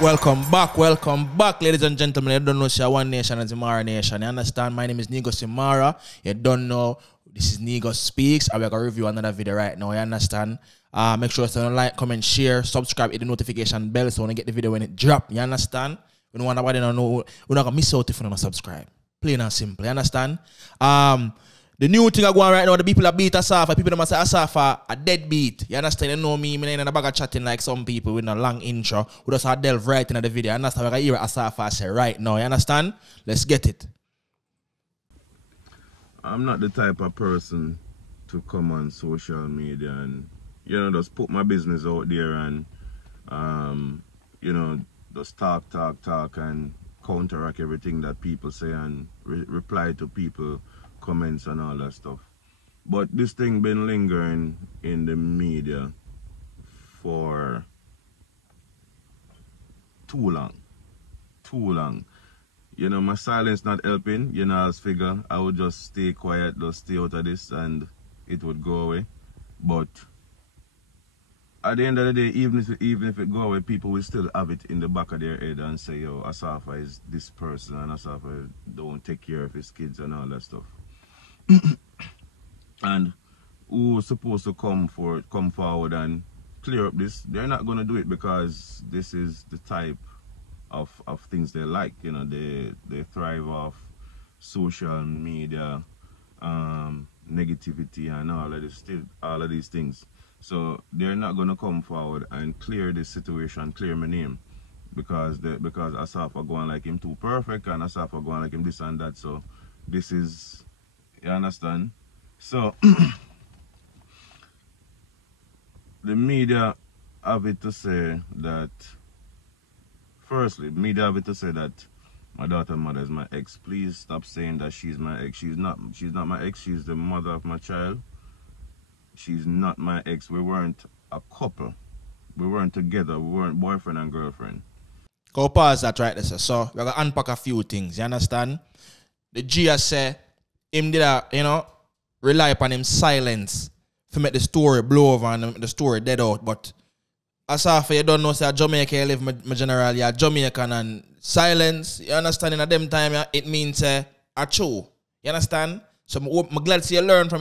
Welcome back, ladies and gentlemen. You don't know, say One Nation and Imara Nation. You understand? My name is Negusimara. You don't know, this is Negus Speaks. I will go review another video right now. You understand? Make sure to like, comment, share, subscribe, hit the notification bell so when you get the video when it drop. You understand? We don't want nobody to know. We're not gonna miss out if you don't subscribe. Plain and simple. You understand? The new thing I go on right now, the people that beat Asafa, people that say Asafa a deadbeat. You understand? You know me, in a bag of chatting like some people with a long intro. We just have delve right into the video. You understand? I hear Asafa say right now. You understand? Let's get it. I'm not the type of person to come on social media and, just put my business out there and, just talk and counteract everything that people say and reply to people comments and all that stuff. But this thing been lingering in the media for too long. My silence not helping. As figure I would just stay quiet, just stay out of this and it would go away. But at the end of the day, even if it go away, people will still have it in the back of their head and say, yo, Asafa is this person and Asafa don't take care of his kids and all that stuff. And who was supposed to come forward and clear up this? They're not going to do it because this is the type of things they like. They thrive off social media, negativity and all of these things. So they're not going to come forward and clear this situation, clear my name, because Asafa going like him too perfect and Asafa going like him this and that. So this is, you understand? So the media have it to say that, firstly, media have it to say that my daughter's mother is my ex. Please stop saying that she's my ex. She's not my ex. She's the mother of my child. She's not my ex. We weren't a couple. We weren't together. We weren't boyfriend and girlfriend. Go pause that right there. So we're gonna unpack a few things. You understand? The G has said him did rely upon him silence to make the story blow over and make the story dead out. But Asafa, you don't know, say Jamaica you live my general, you're Jamaican and silence, you understand, in them time it means a show. You understand? So I'm glad to see you learn from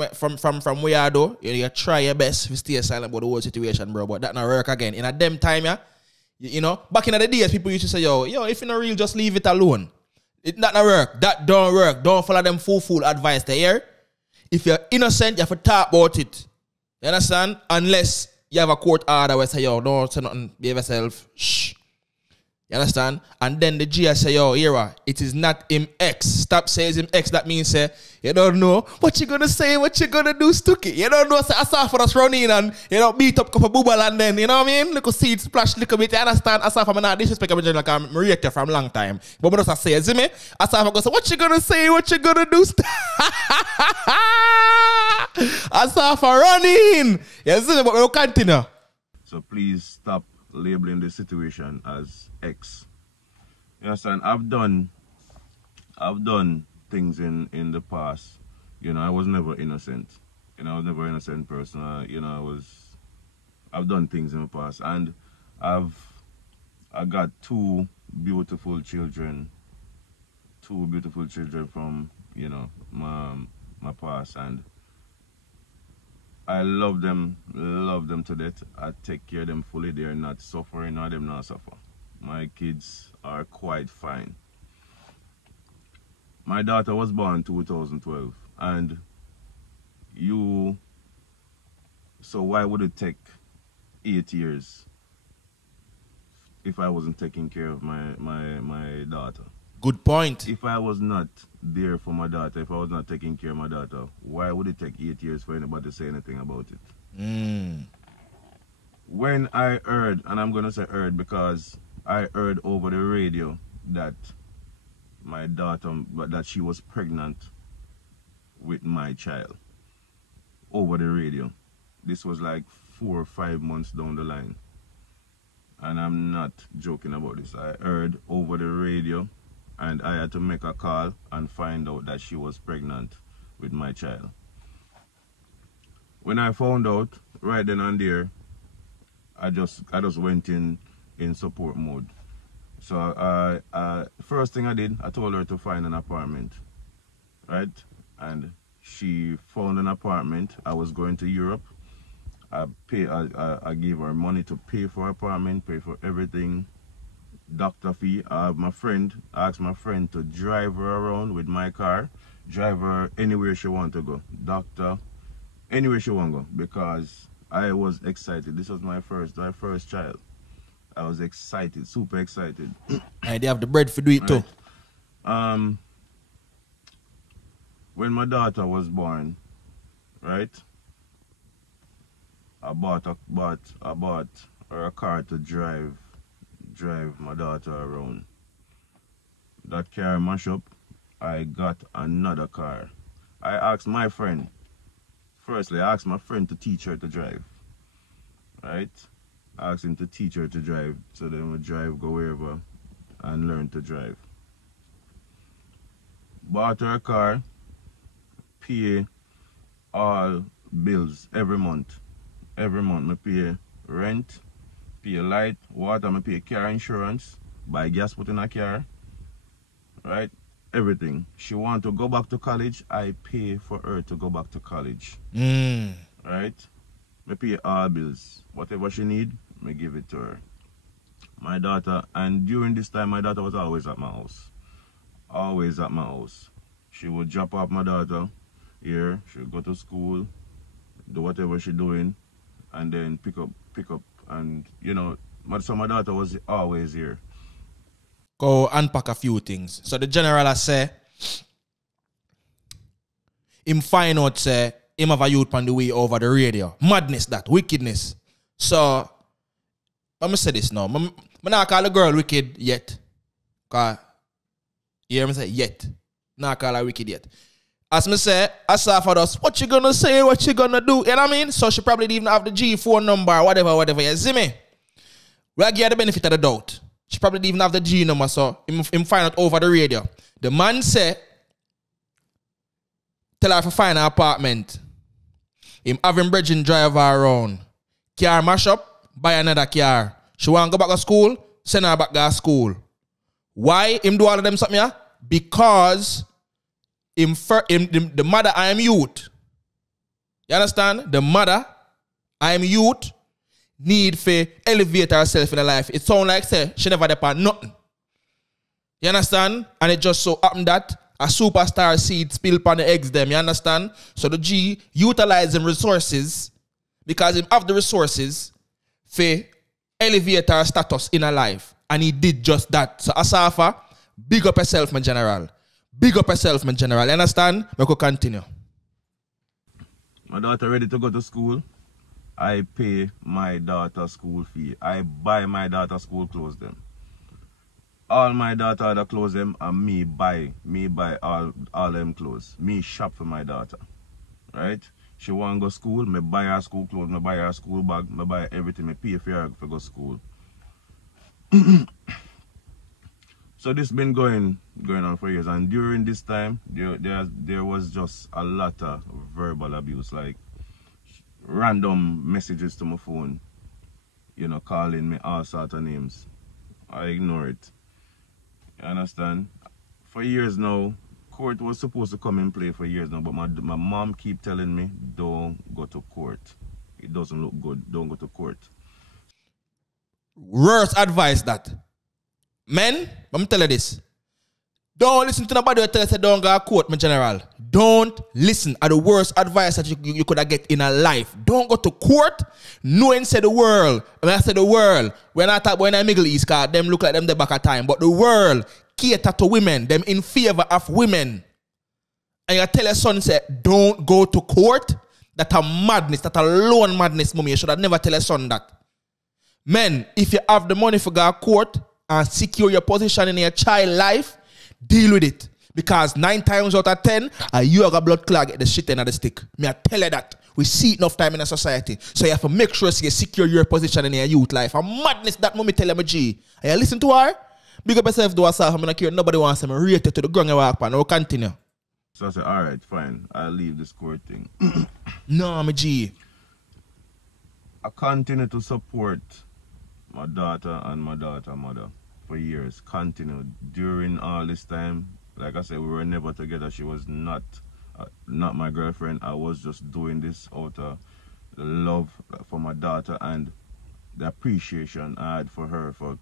where you do. You try your best to stay silent about the whole situation, bro. But that not work again. In a them time, back in the days, people used to say, yo, if you're not real, just leave it alone. It not work. That don't work. Don't follow them fool advice they hear. If you're innocent, you have to talk about it. You understand? Unless you have a court order where say, yo, don't say nothing, behave yourself. Shh. You understand? And then the G say, yo, Ira, it is not him ex. Stop saying him ex. That means, you don't know what you gonna say, what you gonna do, Stucky. You don't know, say, Asafa just run in and, beat up couple bubble and then, you know what I mean? Little seed splash, little bit. You understand? Asafa, I'm not disrespect him, like I'm reactor from a long time. But I just say, see me? Asafa goes, what you gonna say, what you gonna do, Asafa running. You see me? But we'll continue. So please stop labeling the situation as ex. You understand? I've done things in the past. I was never innocent. I was never an innocent person. I've done things in the past, and I got two beautiful children from my past, and I love them to death. I take care of them fully. They're not suffering, or them not suffer. My kids are quite fine. My daughter was born in 2012, and so why would it take 8 years if I wasn't taking care of my daughter? Good point. If I was not there for my daughter, if I was not taking care of my daughter, why would it take 8 years for anybody to say anything about it? When I heard, and I'm going to say heard because I heard over the radio that my daughter, that she was pregnant with my child. Over the radio. This was like 4 or 5 months down the line. And I'm not joking about this. I heard over the radio, and I had to make a call and find out that she was pregnant with my child. When I found out, right then and there, I just went in support mode. So first thing I did, I told her to find an apartment, right? And she found an apartment. I was going to Europe. I gave her money to pay for apartment, pay for everything, doctor fee. I asked my friend to drive her around with my car, drive her anywhere she want to go, doctor, anywhere she want to go, because I was excited. This was my first child. I was excited, super excited. And they have the bread for do it too. When my daughter was born, right? I bought her a car to drive my daughter around. That car mash up. I got another car. I asked my friend. Firstly, I asked my friend to teach her to drive. Right? I asked him to teach her to drive, so then we drive, go wherever, and learn to drive. Bought her a car, pay all bills every month. Every month, I pay rent, pay light, water, I pay car insurance, buy gas put in a car, right? Everything. She want to go back to college, I pay for her to go back to college. Right? I pay all bills. Whatever she need, I give it to her. My daughter, and during this time, my daughter was always at my house. Always at my house. She would drop off my daughter here, she would go to school, do whatever she doing, and then pick up, and you know, so my daughter was always here. Go unpack a few things. So the general has say, him find out say, him have a youth on the way over the radio. Madness that, wickedness. So, let me say this now. I'm not call a girl wicked yet. Cause, you hear me say yet. Not call her wicked yet. As me say, Asafa does, what you gonna say, what you gonna do, you know what I mean? So she probably didn't even have the G phone number, whatever, you see me? We'll give her the benefit of the doubt. She probably didn't even have the G number, so him find out over the radio. The man say, tell her to find an apartment. Him having bridging drive her around. Car mash up, buy another car. She want to go back to school, send her back to school. Why him do all of them something here? Because the mother I am youth. You understand? The mother I am youth need to elevate herself in her life. It sound like say she never depend nothing. You understand? And it just so happened that a superstar seed spill upon the eggs them. You understand? So the G utilize them resources because him have the resources for elevate her status in her life. And he did just that. So Asafa, big up yourself, my general. Big up yourself, my general. You understand? We could continue. My daughter ready to go to school. I pay my daughter school fee. I buy my daughter school clothes them. All my daughter other clothes them and me buy all them clothes. Me shop for my daughter. Right? She want to go school, me buy her school clothes, me buy her school bag, me buy everything, me pay for her to go school. So this been going on for years, and during this time there was just a lot of verbal abuse, like random messages to my phone, you know, calling me all sorts of names. I ignore it. You understand? For years now, court was supposed to come and play for years now, but my mom keep telling me, don't go to court. It doesn't look good. Don't go to court. Worst advice that. Men, I'm telling you this. Don't listen to nobody who tell you don't go to court, my general. Don't listen to the worst advice that you could have get in a life. Don't go to court. Knowing say the world. When I say the world, when I talk about in the Middle East, cause them look like them the back of time. But the world cater to women. Them in favor of women. And you tell your son, say, don't go to court. That's a madness. That's a lone madness, mommy. You should have never tell your son that. Men, if you have the money for go to court and secure your position in your child life, deal with it. Because 9 times out of 10, you have a blood clot get the shit in the stick. Me I tell you that. We see it enough time in a society. So you have to make sure you secure your position in your youth life. A madness that mommy tell me G. And you listen to her? Big up yourself, do yourself. I'm not care. Nobody wants to rate it to the ground you walk on. We'll continue. So I said, all right, fine. I'll leave this court thing. No, my G. I continue to support my daughter and my daughter mother for years. Continued during all this time. Like I said, we were never together. She was not my girlfriend. I was just doing this out of the love for my daughter and the appreciation I had for her for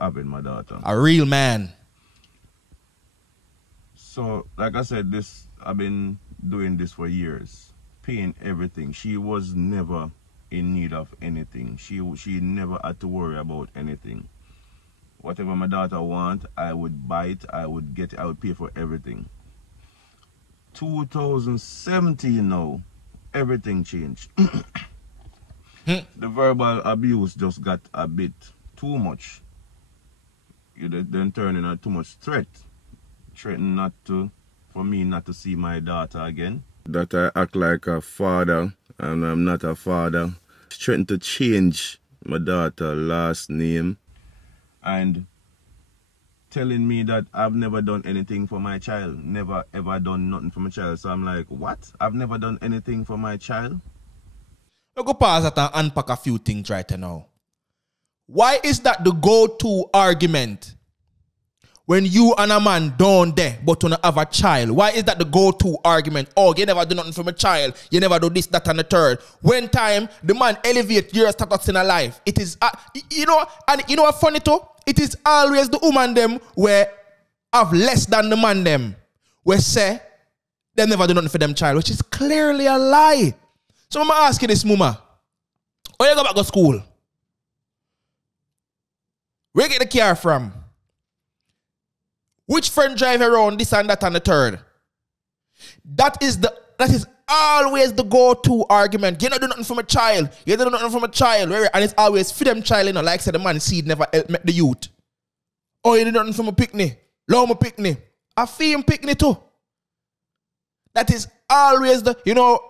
having my daughter. A real man. So, like I said, I've been doing this for years, paying everything. She was never in need of anything. She never had to worry about anything. Whatever my daughter want, I would buy it, I would get it, I would pay for everything. 2017 now, everything changed. The verbal abuse just got a bit too much. You then turn into too much threat. Threaten for me not to see my daughter again. That I act like a father and I'm not a father. Threaten to change my daughter's last name and telling me that I've never done anything for my child. Never ever done nothing for my child. So I'm like, what? I've never done anything for my child? I'll go pause that and unpack a few things right now. Why is that the go-to argument when you and a man don't there but don't have a child? Why is that the go-to argument? Oh, you never do nothing for my child. You never do this, that, and the third. When time the man elevate your status in a life, it is, you know, and you know what funny too? It is always the woman them where have less than the man them where say they never do nothing for them child, which is clearly a lie. So I'm going to ask you this, mama. Where you go back to school? Where you get the car from? Which friend drive around this and that and the third? That is always the go-to argument. You don't do nothing for my child. You don't do nothing for my child. And it's always for them child, you know, like I said, the man seed never met the youth. Oh, you do nothing for my picnic. Love my picnic. I feel him picnic too. That is always the, you know,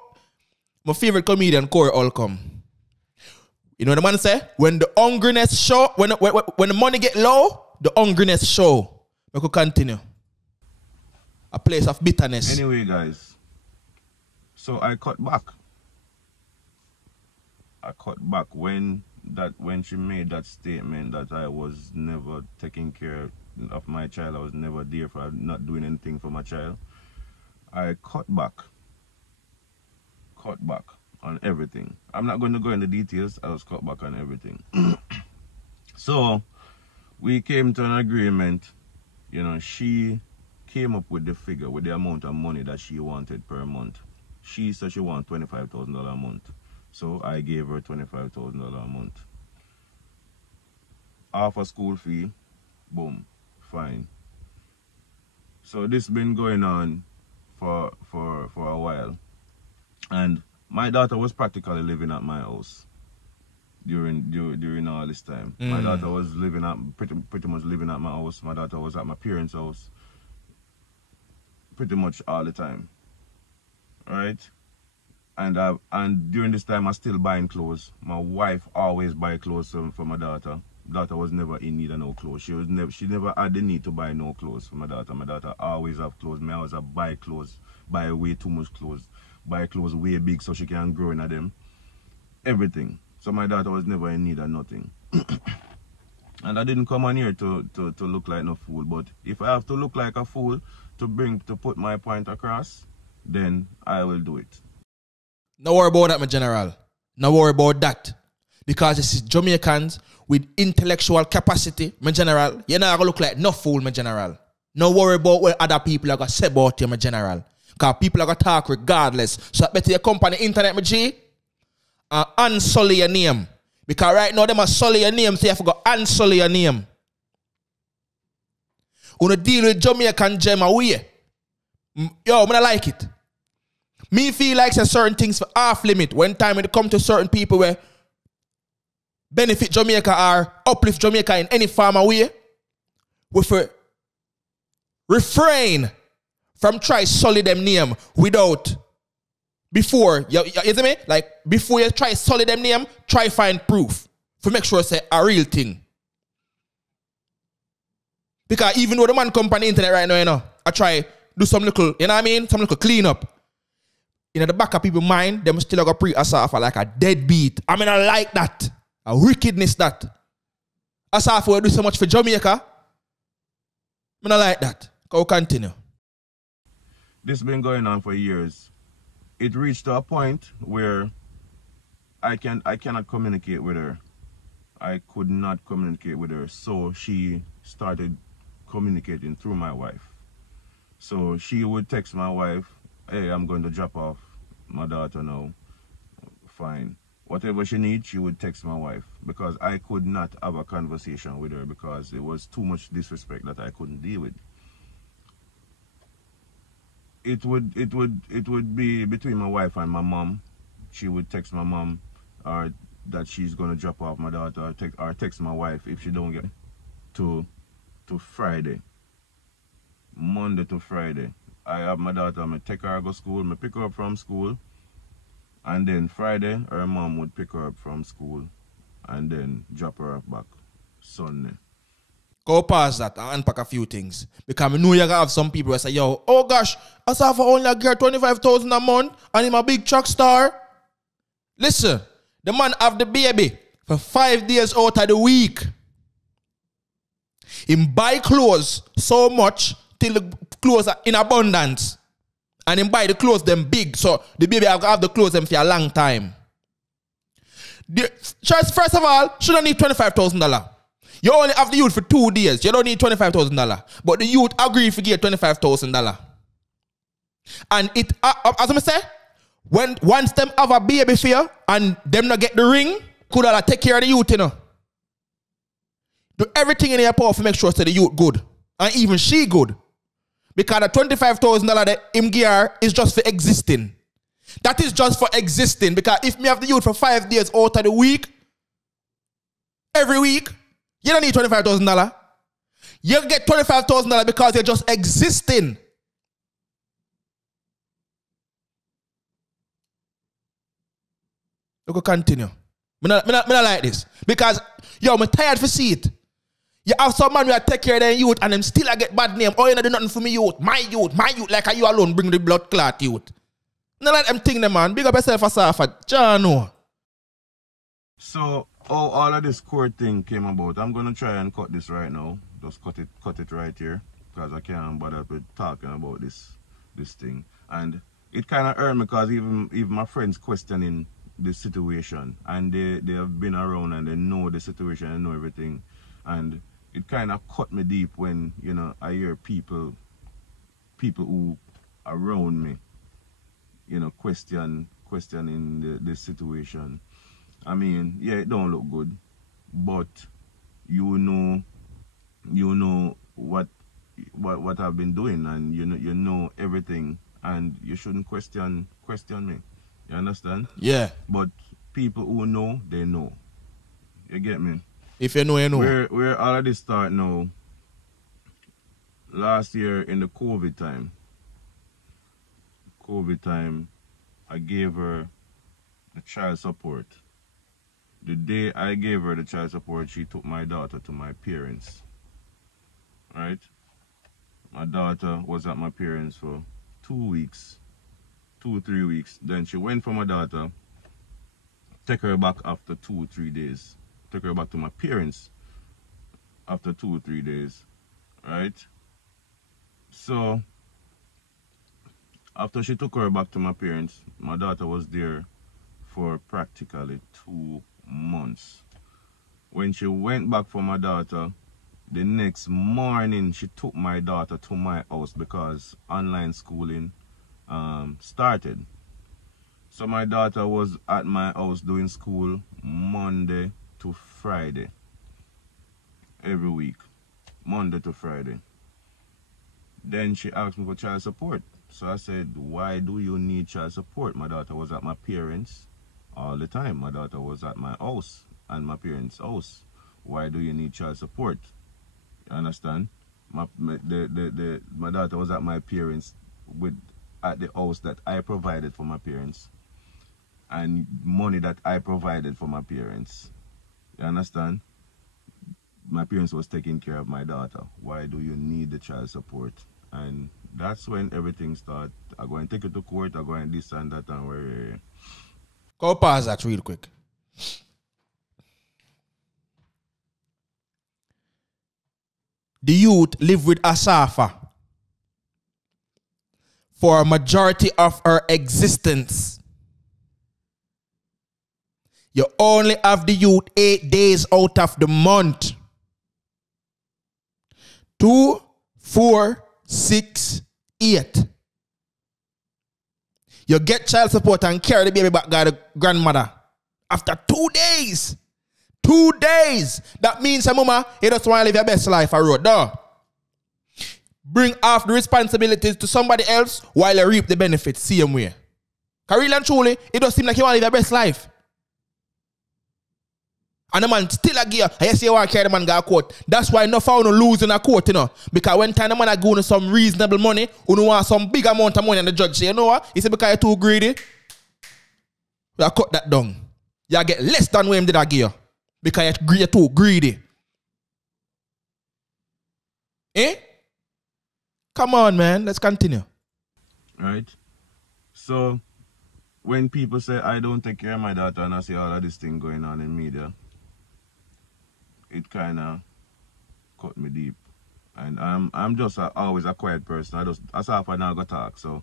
my favorite comedian, Corey Holcomb. You know what the man say? When the hungriness show, when the money get low, the hungriness show. We could continue. A place of bitterness. Anyway, guys. So I cut back. I cut back when she made that statement that I was never taking care of my child. I was never there for not doing anything for my child. I cut back on everything. I'm not going to go into details. I was cut back on everything. So we came to an agreement. You know, she came up with the figure, with the amount of money that she wanted per month. She said she wanted $25,000 a month. So I gave her $25,000 a month. Half a school fee, boom, fine. So this been going on for a while. And my daughter was practically living at my house during all this time. My daughter was living at pretty much living at my house. My daughter was at my parents' house pretty much all the time. Alright? And during this time I still buying clothes. My wife always buy clothes for my daughter. Daughter was never in need of no clothes. She never had the need to buy no clothes for my daughter. My daughter always have clothes. Me always have buy clothes, buy way too much clothes. Buy clothes way big so she can grow in them. Everything. So my daughter was never in need of nothing. And I didn't come on here to look like no fool. But if I have to look like a fool to put my point across, then I will do it. No worry about that, my general. No worry about that. Because this is Jamaicans with intellectual capacity, my general. You're not going to look like no fool, my general. No worry about what other people are going to say about you, my general. Because people are going to talk regardless. So I better your company internet, my G, and unsully your name. Because right now, them are sully your name, so you have to go unsully your name. When you deal with Jamaican gem away, yo, I don't like it. Me feel like certain things for half limit when time when it come to certain people where benefit Jamaica or uplift Jamaica in any form of way, with a refrain from try sully them name without before you see me? Like before you try sully them name, try find proof to make sure it's a real thing. Because even though the man come on the internet right now, you know, I try do some little, you know what I mean? Some little clean up. in the back of people's mind, them still gonna treat Asafa like a deadbeat. I mean, I like that. A wickedness that. Asafa will do so much for Jamaica. I don't like that. Go continue. This has been going on for years. It reached to a point where I cannot communicate with her. I could not communicate with her. So she started communicating through my wife. So she would text my wife, hey, I'm going to drop off my daughter now. Fine. Whatever she needs, she would text my wife. Because I could not have a conversation with her because it was too much disrespect that I couldn't deal with. It would be between my wife and my mom. She would text my mom or that she's gonna drop off my daughter, or text my wife if she don't get to Friday. Monday to Friday. I have my daughter, I take her to school, I pick her up from school, and then Friday her mom would pick her up from school and then drop her off back Sunday. Go past that and unpack a few things. Because I know you're going to have some people who say, yo, oh gosh, Asafa only get 25,000 a month and I'm a big truck star. Listen, the man have the baby for 5 days out of the week. Him buy clothes so much till the clothes are in abundance. And him buy the clothes them big so the baby have the clothes them for a long time. First of all, she don't need $25,000. You only have the youth for 2 days. You don't need $25,000. But the youth agree if you get $25,000. And it, as I say, when once them have a baby for you and them not get the ring, could all take care of the youth, you know. Do everything in your power to make sure that the youth good. And even she good. Because the $25,000 that him give her is just for existing. That is just for existing. Because if me have the youth for 5 days out of the week, every week, you don't need $25,000. You get $25,000 because you're just existing. You go continue. Me not like this. Because, yo, I'm tired for see it. You have some man who take care of their youth and them still I get bad name. Oh, you don't do nothing for me youth. My youth. Like you alone bring the blood clot youth. Not like them thing them, man. Big up yourself Asafa. Jano. So, all of this court thing came about. I'm gonna try and cut this right now. Just cut it right here. Because I can't bother with talking about this thing. And it kinda hurt me because even my friends questioning the situation. And they have been around and they know the situation and know everything. And it kinda cut me deep when, you know, I hear people who around me, you know, questioning the situation. I mean, yeah, it don't look good, but you know what I've been doing, and you know everything, and you shouldn't question me. You understand? Yeah. But people who know, they know. You get me? If you know, you know. Where all of this start now. Last year in the COVID time, I gave her the child support. The day I gave her the child support, she took my daughter to my parents. Right? My daughter was at my parents for 2 weeks, 2 or 3 weeks. Then she went for my daughter, take her back after 2 or 3 days. Took her back to my parents after 2 or 3 days. Right? So, after she took her back to my parents, my daughter was there for practically 2 months. When she went back for my daughter, the next morning she took my daughter to my house because online schooling started. So my daughter was at my house doing school Monday to Friday. Every week. Monday to Friday. Then she asked me for child support. So I said, why do you need child support? My daughter was at my parents all the time. My daughter was at my house and my parents' house. Why do you need child support? You understand? My daughter was at my parents at the house that I provided for my parents. And money that I provided for my parents. You understand? My parents was taking care of my daughter. Why do you need the child support? And That's when everything starts. I go and take it to court, I go and this and that and where. Go pause that real quick. The youth live with Asafa for a majority of her existence. You only have the youth 8 days out of the month. 2, 4, 6, 8. You get child support and carry the baby back to the grandmother. After 2 days. 2 days. That means, mama, you just want to live your best life on road. No. Bring off the responsibilities to somebody else while you reap the benefits. Same way. Because really and truly, it does seem like you want to live your best life. And the man still a gear. I see you want to carry the man go to court. That's why no found no lose in a court, you know. Because when time the man go to some reasonable money, you want some big amount of money, and the judge say, you know what? He said, because you're too greedy, you cut that down. You get less than what him did a gear. Because you're too greedy. Eh? Come on, man. Let's continue. Right? So, when people say, I don't take care of my daughter, and I see all of this thing going on in media, it kind of cut me deep. And I'm just always a quiet person. Asafa now go talk, so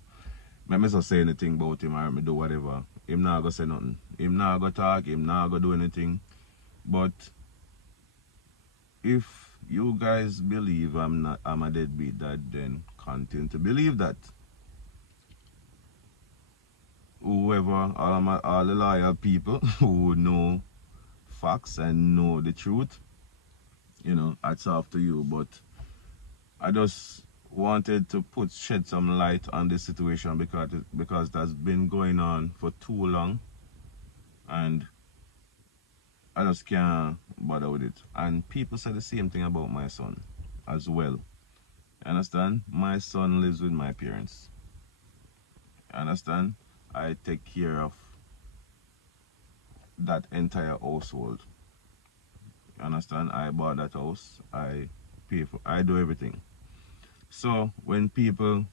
I may not say anything about him or me do whatever. Him not go say nothing. Him not go talk, him not go do anything. But if you guys believe I'm a deadbeat dad, then continue to believe that. Whoever, all the loyal people who know facts and know the truth, you know, it's up to you. But I just wanted to shed some light on this situation because that's been going on for too long, and I just can't bother with it. And people say the same thing about my son as well. You understand? My son lives with my parents. You understand? I take care of that entire household. You understand? I bought that house. I pay for. I do everything. So when people,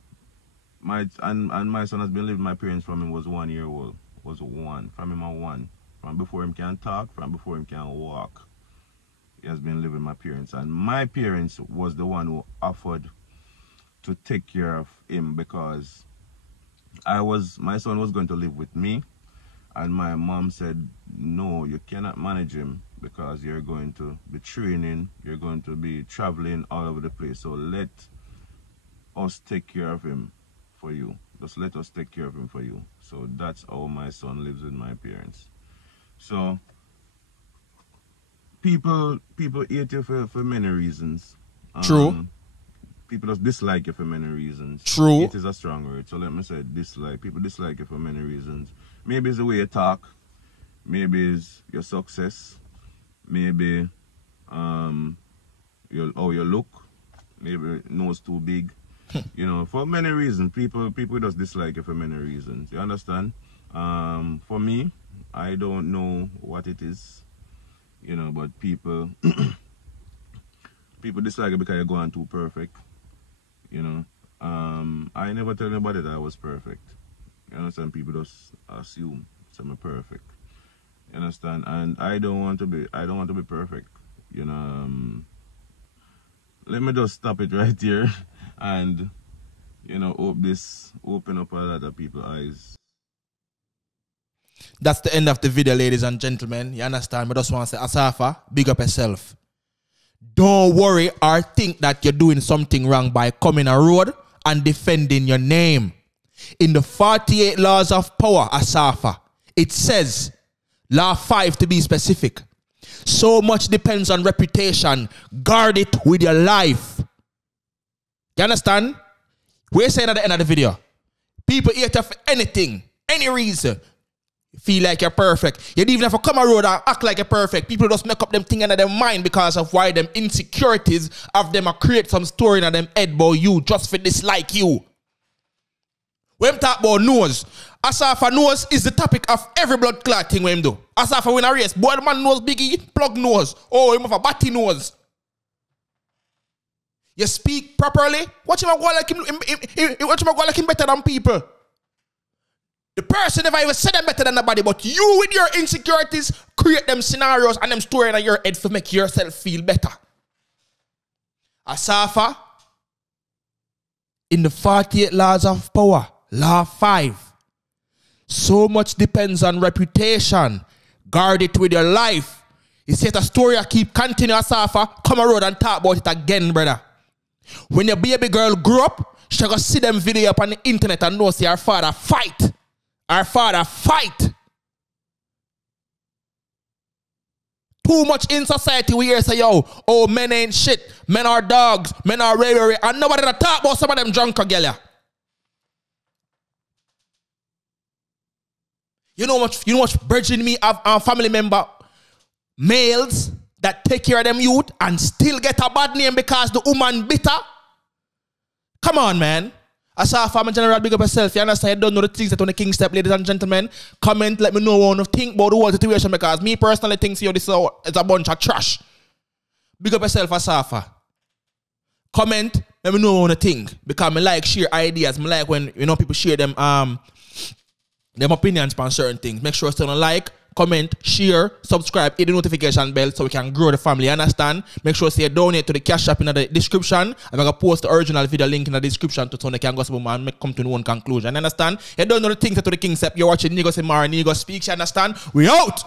my son has been living with my parents from he was 1 year old. From him at 1. From before him can talk, from before him can walk. He has been living with my parents. And my parents was the one who offered to take care of him because my son was going to live with me. And my mom said, no, you cannot manage him because you're going to be training, you're going to be traveling all over the place. So let us take care of him for you. Just let us take care of him for you. So that's how my son lives with my parents. So people hate you for many reasons. True. People just dislike you for many reasons. True. Hate is a strong word, so let me say dislike. People dislike you for many reasons. Maybe it's the way you talk. Maybe it's your success. Maybe how you look. Maybe nose too big. You know, for many reasons. People just dislike you for many reasons. You understand? For me, I don't know what it is. You know, but people dislike you because you're going too perfect. You know, I never tell anybody that I was perfect. You understand? People just assume I'm perfect. You understand? And I don't want to be perfect. You know, let me just stop it right here and, you know, open up a lot of people's eyes. That's the end of the video, ladies and gentlemen. You understand? I just want to say, Asafa, big up yourself. Don't worry or think that you're doing something wrong by coming a road and defending your name. In the 48 laws of power, Asafa, it says, law 5 to be specific, so much depends on reputation. Guard it with your life. You understand? We're saying at the end of the video, people hate you for anything, any reason. Feel like you're perfect. You don't even have to come a road and act like you're perfect. People just make up them thing in their mind because of why them insecurities of them create some story in them head about you just for dislike you. When we talk about nose, Asafa nose is the topic of every blood clot thing when him do. Asafa win a race, boy the man nose biggie, plug nose. Oh, him have a batty nose. You speak properly. Watch him go like him better than people. The person never even said them better than nobody, but you with your insecurities create them scenarios and them stories in your head to make yourself feel better. Asafa, in the 48 laws of power, law 5, so much depends on reputation. Guard it with your life. You see a story I keep continue, Asafa, come around and talk about it again, brother. When your baby girl grew up, she go see them video up on the internet and know see her father fight. Our father fight. Too much in society we hear say, yo, oh, men ain't shit. Men are dogs. Men are rare. And nobody that talk about some of them drunk girl. You know much bridging me have a family member, males that take care of them youth and still get a bad name because the woman bitter. Come on, man. Asafa, I'm a general, big up yourself. You understand? You don't know the things that on the king step, ladies and gentlemen. Comment, let me know what you think about the whole situation because me personally think this is a bunch of trash. Big up yourself, Asafa. Comment, let me know what you think because I like share ideas. I like when people share them opinions on certain things. Make sure you stay on like, comment, share, subscribe, hit the notification bell so we can grow the family. You understand? Make sure you donate to the Cashapp in the description. I'm going to post the original video link in the description to Tony can gospel man make come to one conclusion. You understand? You don't know the things to the king step. You're watching Negusimara, Negus speaks. You understand? We out!